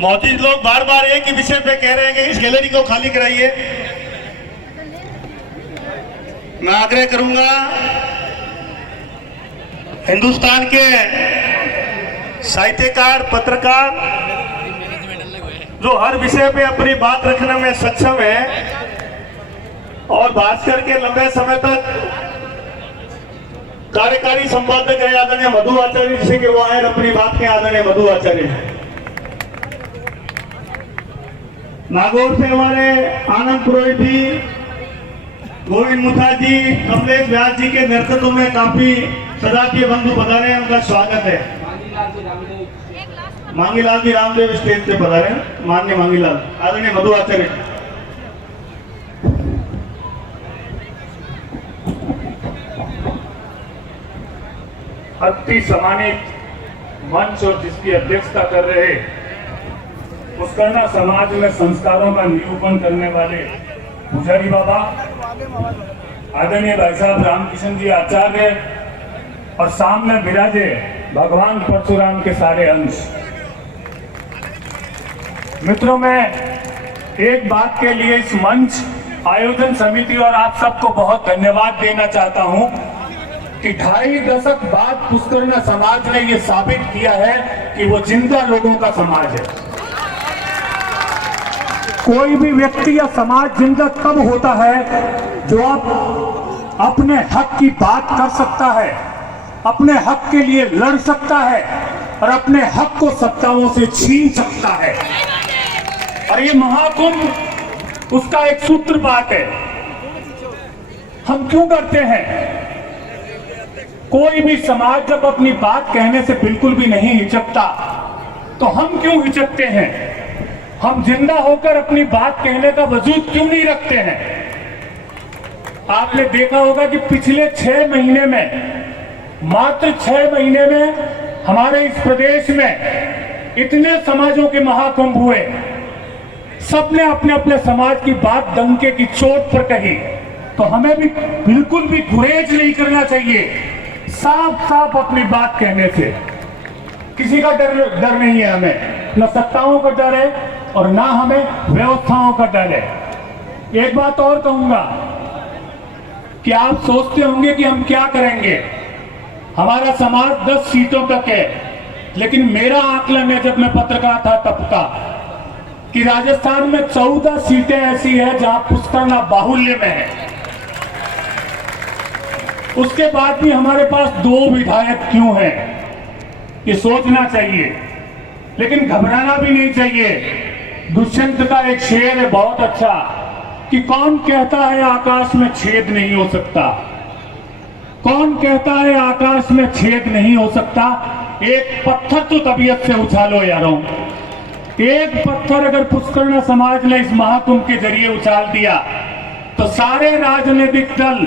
मौजूद लोग बार बार एक ही विषय पे कह रहे हैं कि इस गैलरी को खाली कराइए। मैं आग्रह करूंगा हिंदुस्तान के साहित्यकार, पत्रकार जो हर विषय पे अपनी बात रखने में सक्षम है और भास्कर के लंबे समय तक कार्यकारी संपादक है आदरणीय मधु आचार्य जी से कि वो आए अपनी बात के आदरणीय मधु आचार्य। नागौर से हमारे आनंद पुरोहित जी, गोविंद मुखर्जी, कमलेश व्यास जी के नेतृत्व में काफी सदाकीय बंधु पधारे हैं, उनका स्वागत है। मांगीलाल जी रामदेव स्टेज पे पधारे हैं, माननीय मांगीलाल, आदरणीय मधु आचार्य। अति सम्मानित मंच और जिसकी अध्यक्षता कर रहे पुष्करणा समाज में संस्कारों का निरूपण करने वाले पुजारी बाबा, आदरणीय भाई साहब रामकिशन जी आचार्य और सामने विराजे भगवान परशुराम के सारे अंश। मित्रों, मैं एक बात के लिए इस मंच, आयोजन समिति और आप सबको बहुत धन्यवाद देना चाहता हूं कि 2.5 दशक बाद पुष्करणा समाज ने यह साबित किया है कि वो जिंदा लोगों का समाज है। कोई भी व्यक्ति या समाज जिंदा तब होता है जो आप अपने हक की बात कर सकता है, अपने हक के लिए लड़ सकता है और अपने हक को सत्ताओं से छीन सकता है। और ये महाकुंभ उसका एक सूत्रपात है। हम क्यों डरते हैं? कोई भी समाज जब अपनी बात कहने से बिल्कुल भी नहीं हिचकता तो हम क्यों हिचकते हैं? हम जिंदा होकर अपनी बात कहने का वजूद क्यों नहीं रखते हैं? आपने देखा होगा कि पिछले 6 महीने में, मात्र 6 महीने में हमारे इस प्रदेश में इतने समाजों के महाकुंभ हुए। सबने अपने अपने समाज की बात डंके की चोट पर कही। तो हमें भी बिल्कुल भी गुरेज नहीं करना चाहिए, साफ साफ अपनी बात कहने से। किसी का डर नहीं है हमें, न सत्ताओं का डर है और ना हमें व्यवस्थाओं का डर है। एक बात और कहूंगा कि आप सोचते होंगे कि हम क्या करेंगे। हमारा समाज 10 सीटों तक है, लेकिन मेरा आकलन है जब मैं पत्रकार था तब का कि राजस्थान में 14 सीटें ऐसी है जहां पुष्करणा बाहुल्य में है। उसके बाद भी हमारे पास 2 विधायक क्यों हैं, ये सोचना चाहिए, लेकिन घबराना भी नहीं चाहिए। दुष्यंत का एक शेर है बहुत अच्छा कि कौन कहता है आकाश में छेद नहीं हो सकता, कौन कहता है आकाश में छेद नहीं हो सकता। एक पत्थर तो तबीयत से उछालो यारों। एक पत्थर अगर पुष्करणा समाज ने इस महाकुंभ के जरिए उछाल दिया तो सारे राजनीतिक दल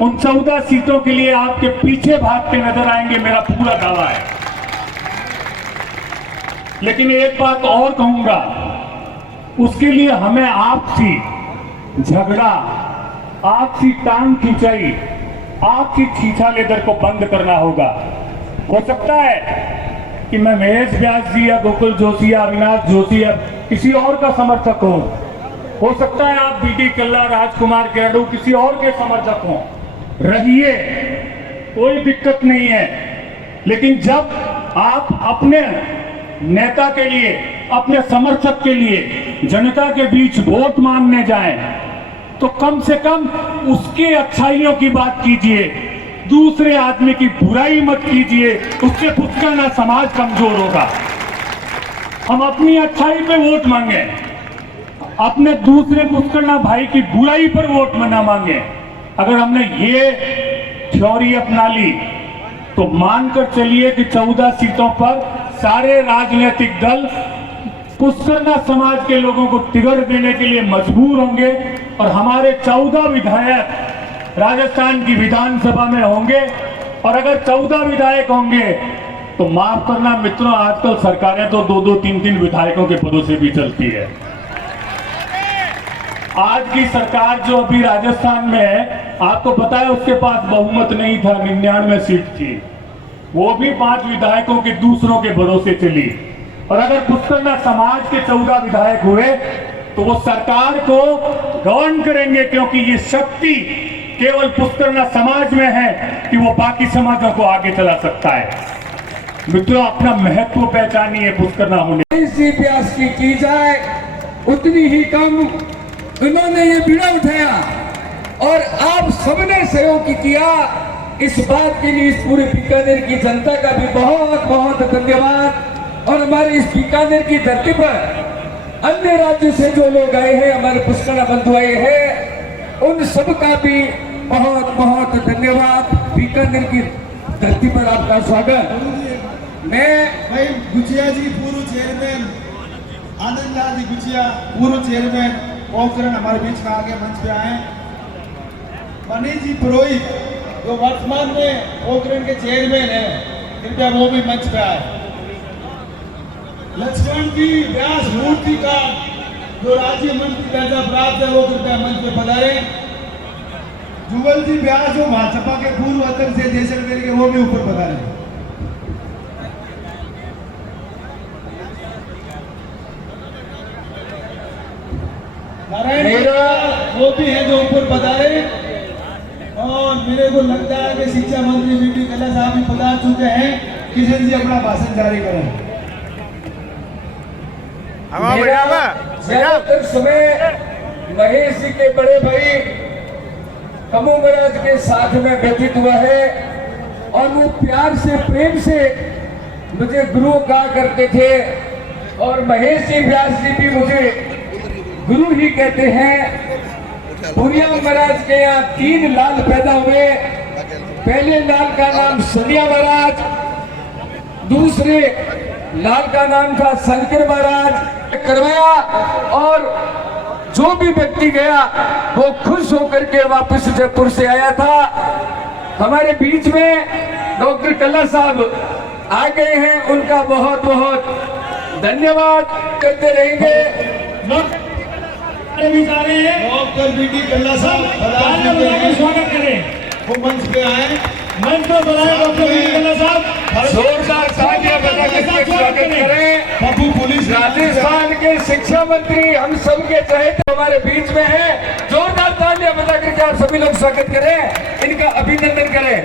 उन 14 सीटों के लिए आपके पीछे भागते नजर आएंगे, मेरा पूरा दावा है। लेकिन एक बात और कहूंगा, उसके लिए हमें आपसी झगड़ा, आपसी टांग खिंचाई, आपसी छीछा लेदर को बंद करना होगा। हो सकता है कि मैं महेश व्यास जी या गोकुल जोशी या अविनाश जोशी या किसी और का समर्थक हूं, हो सकता है आप बीडी कल्ला, राजकुमार गेड़ू किसी और के समर्थक हों, रहिए, कोई दिक्कत नहीं है। लेकिन जब आप अपने नेता के लिए, अपने समर्थक के लिए जनता के बीच वोट मांगने जाएं तो कम से कम उसके अच्छाइयों की बात कीजिए, दूसरे आदमी की बुराई मत कीजिए। उससे पुष्करणा समाज कमजोर होगा। हम अपनी अच्छाई पे वोट मांगे, अपने दूसरे पुष्करणा भाई की बुराई पर वोट ना मांगे। अगर हमने ये थ्योरी अपना ली तो मानकर चलिए कि 14 सीटों पर सारे राजनीतिक दल पुष्करणा समाज के लोगों को टिकट देने के लिए मजबूर होंगे और हमारे 14 विधायक राजस्थान की विधानसभा में होंगे। और अगर 14 विधायक होंगे तो माफ करना मित्रों, आजकल सरकारें तो 2-2, 3-3 विधायकों के पदों से भी चलती है। आज की सरकार जो अभी राजस्थान में है, आपको पता है उसके पास बहुमत नहीं था, 99 सीट थी। वो भी 5 विधायकों के दूसरों के भरोसे चली और अगर पुष्करना समाज के 14 विधायक हुए तो वो सरकार को गवर्न करेंगे, क्योंकि ये शक्ति केवल पुष्करना समाज में है कि वो बाकी समाजों को आगे चला सकता है। मित्रों, अपना महत्व पहचानिए पुष्करना होने। इसी प्यास की जाए उतनी ही कम। उन्होंने ये बीड़ा उठाया और आप सबने सहयोग किया। इस बात के लिए इस पूरे बीकानेर की जनता का भी बहुत बहुत धन्यवाद। और हमारे इस बीकानेर की धरती पर अन्य राज्य से जो लोग आए हैं, हमारे पुष्करना बंधु आए हैं, उन सब का भी बहुत बहुत धन्यवाद। बीकानेर की धरती पर आपका स्वागत। मैं भाई गुचिया जी पूर्व चेयरमैन, आनंद लाल जी गुचिया पूर्व चेयरमैन पोखरण हमारे बीच में आगे मंच पे आए। मनीष जी पुरोहित जो वर्तमान में पोखरण के चेयरमैन है, कृपया वो भी मंच पे आए। लक्ष्मण जी व्यास मूर्ति का जो राज्य मंत्री दर्जा प्राप्त है, वो कृपया मंच पे पधारे। जुगल जी व्यास जो भाजपा के पूर्व अध्यक्ष है जैसलमेर के, वो भी ऊपर पधारे। नारायण वो भी है जो ऊपर पधारे। और मेरे को लगता है कि शिक्षा मंत्री बीडी कल्ला साहब भी पधार चुके हैं। किशन जी अपना भाषण जारी करें। ज्यादातर समय महेश जी के बड़े भाई कमू महाराज के साथ में व्यतीत हुआ है और वो प्यार से प्रेम से मुझे गुरु कहा करते थे। और महेश जी व्यास जी भी मुझे गुरु ही कहते हैं। पुरिया महाराज के यहाँ 3 लाल पैदा हुए। पहले लाल का नाम सनिया महाराज, दूसरे लाल का नाम था शंकर महाराज। करवाया और जो भी व्यक्ति गया वो खुश होकर के वापस जयपुर से आया था। हमारे बीच में डॉक्टर कल्ला साहब आ गए हैं, उनका बहुत बहुत धन्यवाद करते रहेंगे। डॉक्टर बीडी कल्ला साहब स्वागत करें। वो मंच पे आए। मंच पर बुलाए डॉक्टर बीडी कल्ला साहब। जोरदार तालियां बजा के स्वागत करें। पप्पू पुलिस राजस्थान के शिक्षा मंत्री हम सब के चहेते हमारे बीच में है। जोरदार तालियां बजा करके आप सभी लोग स्वागत करें, इनका अभिनंदन करें।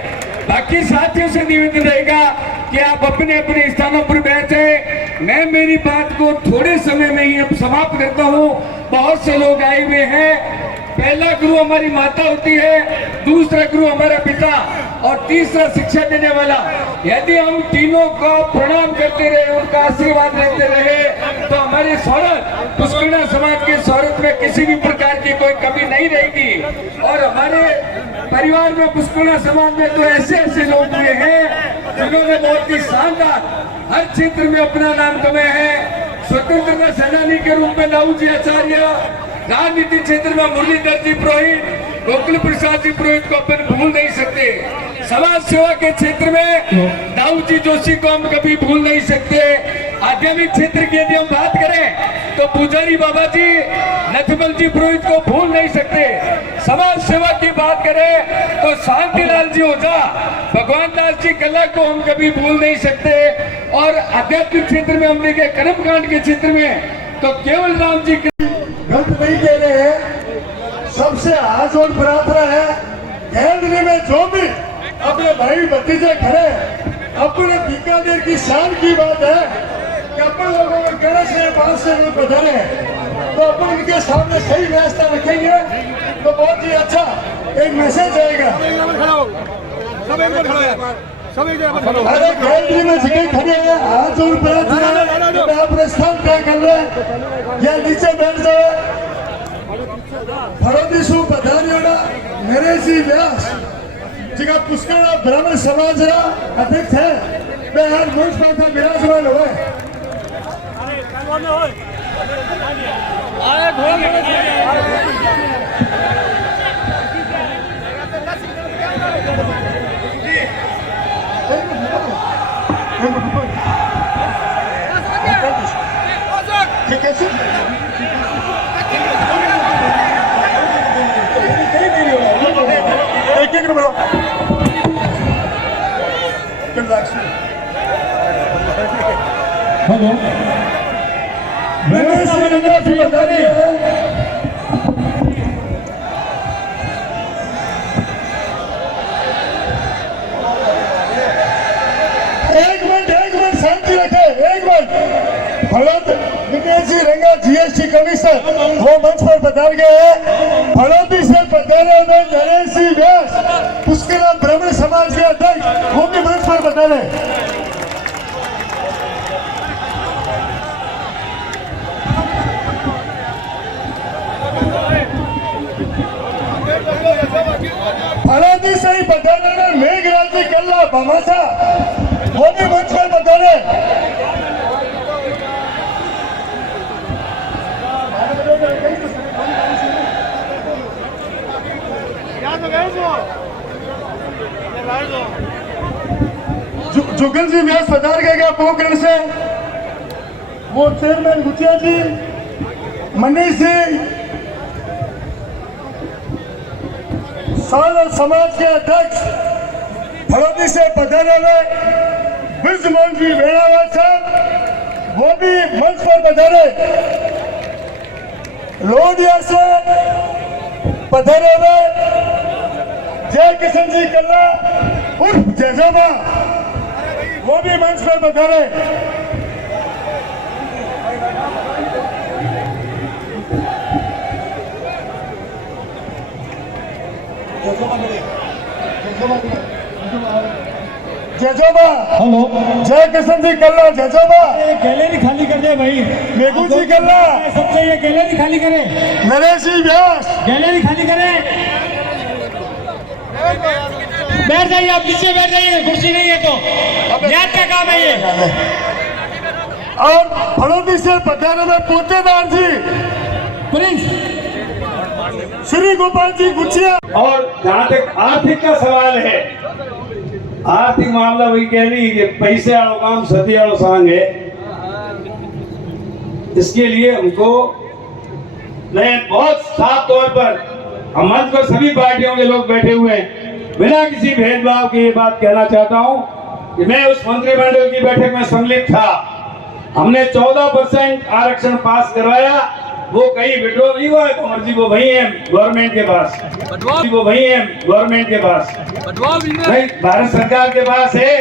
बाकी साथियों से निवेदन रहेगा कि आप अपने अपने स्थानों पर बैठे। मैं मेरी बात को थोड़े समय में ही अब समाप्त करता हूँ। बहुत से लोग आए हुए हैं। पहला गुरु हमारी माता होती है, दूसरा गुरु हमारा पिता और तीसरा शिक्षा देने वाला। यदि हम तीनों को प्रणाम करते रहे, उनका आशीर्वाद लेते रहे, तो हमारी शौहरत, पुष्करना समाज की शौहरत में किसी भी प्रकार की कोई कमी नहीं रहेगी। और हमारे परिवार में पुष्करना समाज में तो ऐसे ऐसे लोग हुए हैं जिन्होंने बहुत ही शानदार हर क्षेत्र में अपना नाम कमाया है। स्वतंत्रता सेनानी के रूप में लाहू जी आचार्य, राजनीति क्षेत्र में मुरलीधर जी पुरोहित, गोकुल प्रसाद जी पुरोहित को अपन भूल नहीं सकते। समाज सेवा के क्षेत्र में दाऊ जी जोशी को हम कभी भूल नहीं सकते। आध्यात्मिक क्षेत्र की यदि हम बात करें तो पुजारी बाबा जी, नथमल जी पुरोहित को भूल नहीं सकते। समाज सेवा की बात करें तो शांतिलाल जी ओझा, भगवान दास जी कला को हम कभी भूल नहीं सकते। और आध्यात्मिक क्षेत्र में हमने के कर्मकांड के क्षेत्र में तो केवल राम जी गलत नहीं कह रहे हैं। सबसे हाथ जोड़ प्रार्थना है, केंद्र में जो भी अपने भाई भतीजे खड़े, अपने बीकानेर की शान की बात है कि अपन लोगों को गणेश से 5 से लोग पधारे हैं, तो अपन उनके सामने सही व्यवस्था रखेंगे तो बहुत ही अच्छा एक मैसेज आएगा। अरे केंद्र में जगह खड़े हैं, हाथ जोड़ प्रार्थना है, अपने स्थान तय कर रहे हैं या नीचे बैठ जाए। फरोदीसु पधारियोड़ा नरेश जी व्यास जिका पुष्करना ब्राह्मण समाज अध्यक्ष है, वे हर मंच पर था विराजमान हुए। हेलो। नरेश जी रंगा जी पधारे हैं। एक मिनट शांति रखे, एक मिनट। फलोद विकेश जी रंगा जीएसटी कमिश्नर वो मंच पर पधार गए हैं। फलोदी से पधारे हुए नरेश जी व्यास उसके नाम ब्राह्मण समाज के अध्यक्ष वो भी मंच पर पधारे। फलोदी से ही पधारे हुए मेघराज जी कल्ला भमासा वो भी मंच पर पधारे। जुगल जी व्यास पधार गए क्या पोखरण से? वो चेयरमैन गुचिया जी, मनीष जी, साल समाज के अध्यक्ष फलोदी से पधारे हुए ब्रजमोहन जी वेड़ावाल साहब वो भी मंच पर पधारे। लोडिया से पधारे हुए जय किशन जी कल्ला उर्फ जजोबा वो भी मंच पर पधारे। जजोबा हेलो, जय किशन जी कल्ला जजोबा गैलरी खाली कर दे भाई। मेघू जी कल्ला सबसे ये गैलरी खाली करे, नरेश जी व्यास गैलरी खाली करे। बैठ जाइए, आप नीचे बैठ जाइए, कुर्सी नहीं है तो याद का काम है ये। और फलोदी से पधारे हुए पोतेदार जी प्रिंस श्री गोपाल जी गुचिया। और जहाँ तक आर्थिक का सवाल है, आर्थिक मामला वही कह रही कि पैसे वालों काम सती वालों सांग है। इसके लिए हमको मैं बहुत साफ तौर पर हम मंच पर सभी पार्टियों के लोग बैठे हुए हैं, बिना किसी भेदभाव के ये बात कहना चाहता हूँ कि मैं उस मंत्रिमंडल की बैठक में सम्मिलित था। हमने 14% आरक्षण पास करवाया। वो कहीं विड्रॉ नहीं हुआ है, कुंवर जी वो वही है गवर्नमेंट के पास, वो वही है गवर्नमेंट के पास नहीं, भारत सरकार के पास है।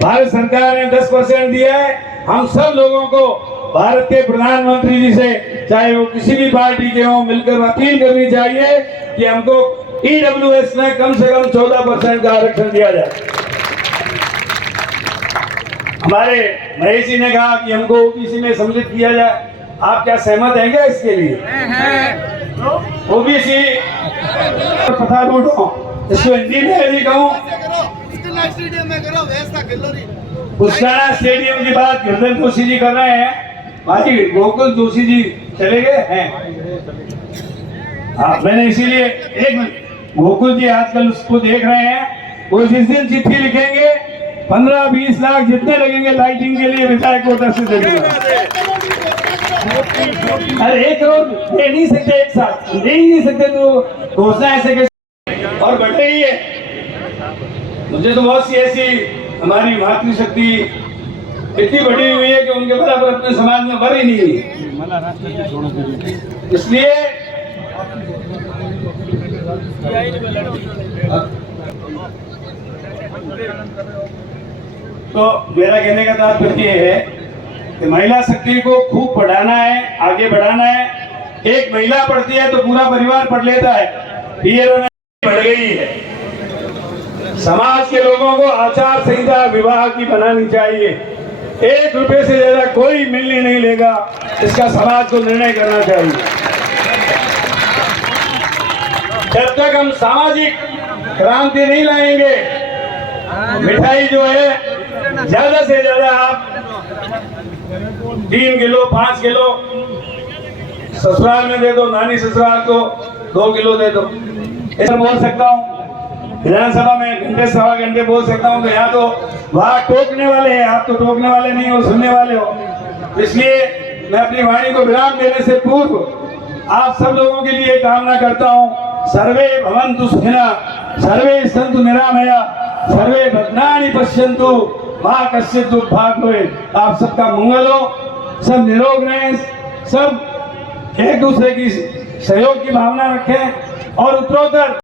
भारत सरकार ने 10% दिया है। हम सब लोगों को भारत के प्रधानमंत्री जी से, चाहे वो किसी भी पार्टी के हों, मिलकर अपील करनी चाहिए कि हमको ईडब्ल्यूएस में कम से कम 14% का आरक्षण दिया जाए। हमारे महेश जी ने कहा कि हमको ओबीसी में सम्मिलित किया जाए। आप क्या सहमत हैं क्या इसके लिए? ओबीसी पता लूटो, इसको हिंदी में यदि कहूँ, पुष्करा स्टेडियम की बात गिरधर जोशी जी कर रहे हैं। भाई गोकुल जोशी जी चले गए हैं। हाँ, मैंने इसीलिए एक मिनट, गोकुल जी आजकल उसको देख रहे हैं। वो जिस दिन चिट्ठी लिखेंगे 15-20 लाख जितने लगेंगे लाइटिंग के लिए विधायक कोटा से दे दूंगा। अरे 1 करोड़ दे नहीं सकते, एक साथ दे ही नहीं सकते, तो घोषणा ऐसे कैसे? और बढ़े ही है। मुझे तो बहुत सी ऐसी हमारी मातृशक्ति इतनी बढ़ी हुई है कि उनके बराबर अपने समाज में बढ़ ही नहीं है। इसलिए तो मेरा कहने का तात्पर्य है कि महिला शक्ति को खूब बढ़ाना है, आगे बढ़ाना है। एक महिला पढ़ती है तो पूरा परिवार पढ़ लेता है। पीएलओ में बढ़ गई है। समाज के लोगों को आचार संहिता विवाह की बनानी चाहिए। 1 रुपए से ज्यादा कोई मिलने नहीं लेगा, इसका समाज को निर्णय करना चाहिए। जब तक हम सामाजिक क्रांति नहीं लाएंगे, मिठाई जो है ज्यादा से ज्यादा आप 3 किलो 5 किलो ससुराल में दे दो, नानी ससुराल को 2 किलो दे दो, ऐसा बोल सकता हूँ। विधानसभा में घंटे सवा घंटे बोल सकता हूँ। तो यहाँ तो वहाँ टोकने वाले हैं, आप तो टोकने वाले नहीं हो, सुनने वाले हो। इसलिए मैं अपनी वाणी को विराम देने से पूर्व आप सब लोगों के लिए कामना करता हूँ, सर्वे भवन्तु सुखिनः, सर्वे सन्तु निरामया, सर्वे भद्राणि पश्यन्तु मा कश्चित् दुर्भाग् भवेत्। आप सबका मंगल हो, सब निरोग रहें, सब एक दूसरे की सहयोग की भावना रखें और उत्तरोत्तर